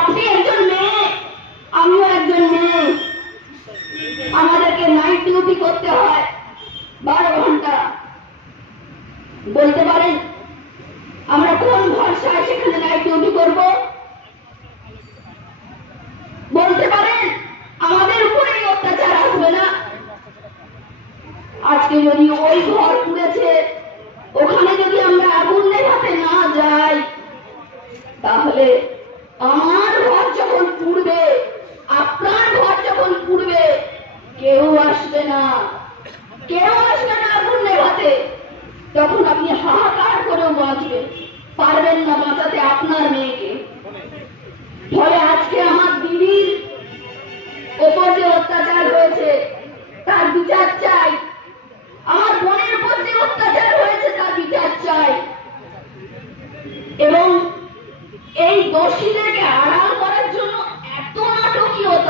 আপনি একজন মেয়ে, আমিও একজন মেয়ে। আমাদেরকে নাইট ডিউটি করতে হয় বারো ঘণ্টা। বলতে পারেন, আমরা কোন ভরসায় সেখানে নাইট ডিউটি করব? বলতে পারেন, আমাদের উপরে অত্যাচার আসবে না। আজকে যদি ওই ঘর পুড়েছে, ওখানে যদি আমরা আগুন নেভাতে না যাই, তাহলে আমার পুড়বে আপনার ঘর যখন পুড়বে কেউ আসবে না। কেউ আসবে না আগুন নেভাতে তখন আপনি হাহাকার করেও বাঁচবেন পারবেন না বাঁচাতে আপনার মেয়েকে। ফলে আজকে আমার দিদির ওপর যে অত্যাচার হয়েছে, তার বিচার চাই আমার বোনের উপর যে অত্যাচার হয়েছে তার বিচার চাই এবং এই দোষীদেরকে আড়াল করার জন্য এত নাটকীয়তা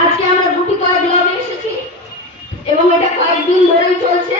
আজকে আমরা গুটি কয়েক লবে এসেছি এবং এটা কয়েকদিন ধরেই চলছে।